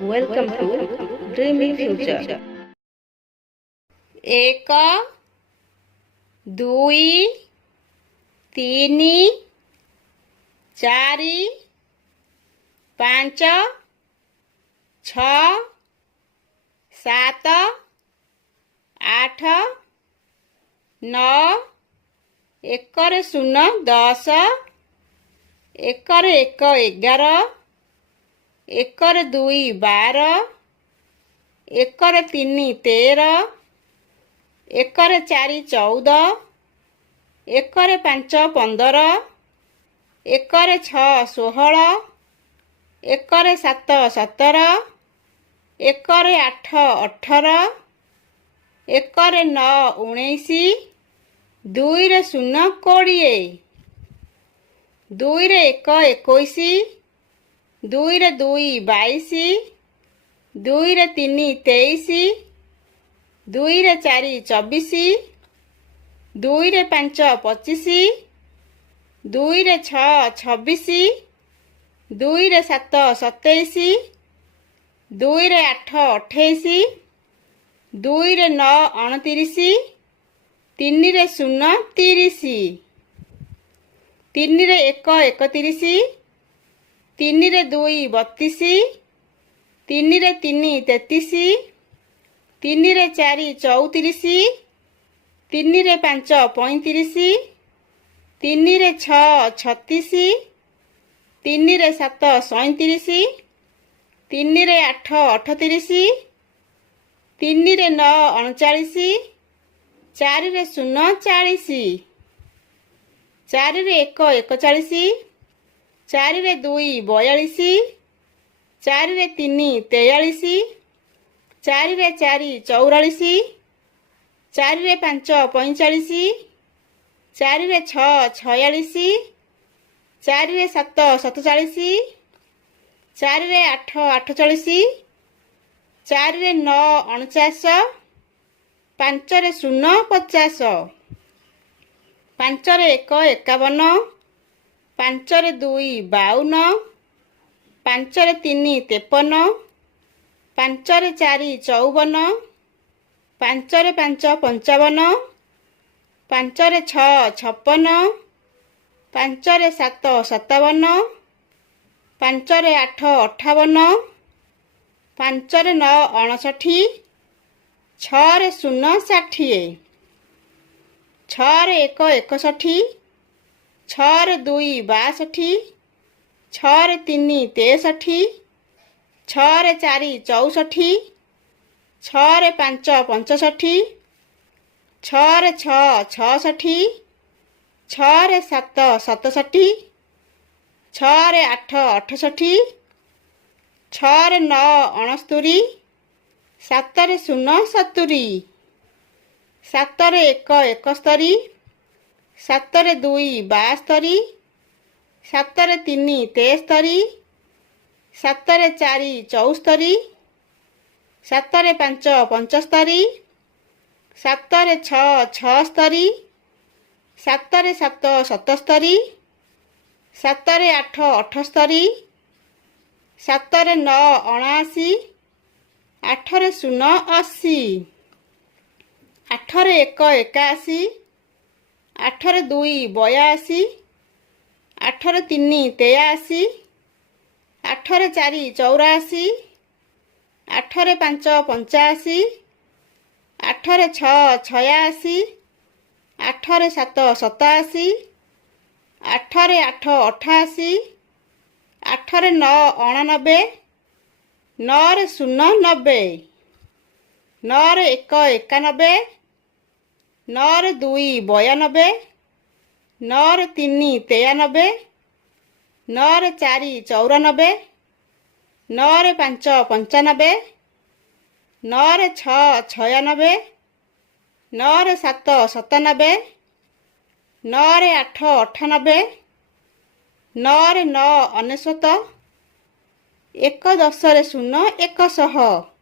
Welcome to Dreamy Future. एक दुई तीनी चारि पांच छ सात आठ नौ एकर शून्य 10 एकर एक 11 एकर दुई 12 एकर तीनी 13 एकर चारि 14 एकर पांच 15 एकर छ 16 एकर सात 17 एकर आठ 18 एकर नौ 19 दुई रे शून्य 20 दुई रे एक 21 दुई रे दुई 22 दुई रे तीनी 23 दुई रे चारि 24 दुई रे पांच 25 दुई रे छ 26 दुई रे सात 27 दुई रे आठ 28 दुई रे नौ 29 तीन रे शून्य 30 तीन रे एक 31 तीन रे दुई 32 तीन रे तीनी 33 तीन रे चारि 34 तीन रे पांच 35 तीन रे छ 36 तीन रे सात 37 तीन रे आठ 38 तीन रे नौ 39 चारि रे शून्य 40 चारि रे एक 41 चारि रे दुई 42 चारि रे तीनी 43 चारि रे चारि 44 चारि रे पांच 45 चारि रे छ 46 चारि रे सात 47 चारि रे आठ 48 चारि रे नौ 49 पांच रे शून्य 50 पांच रे एक 51 पांच रे दुई 52 पांच रे तीनी 53 पांच रे चारि 54 पांच रे पांच 55 पांच रे छ 56 पांच रे सात 57 पांच रे आठ 58 पांच रे नौ 59 छ रे शून्य 60 छ रे एक 61 छ रे दुई 62 छ रे तीनी 63 छ रे चारि 64 छ रे पांच 65 छ रे छ 66 छ रे सात 67 छ रे आठ 68 छ रे नौ 69 सात रे शून्य 70 सात रे एक 71 सात रे दुई 72 सात रे तीनी 73 सात रे चारि 74 सात रे पांच 75 सात रे छ 76 सात रे सात 77 सात रे आठ 78 सात रे नौ 79 आठ रे शून्य 80 आठ रे एक 81 आठ रे दुई 82 आठ रे तीनी 83 आठ रे चारि 84 आठ रे पांच 85 आठ रे छ 86 आठ रे सात 87 आठ रे आठ 88 आठ रे नौ 89 नौ रे शून्य 90 नौ रे एक 91 नौ रे दुई 92 नौ रे तीनी 93 नौ रे चारि 94 नौ रे पांच 95 नौ रे छ 96 नौ रे सात 97 नौ रे आठ 98 नौ रे नौ 99 एक 10 रे शून्य 100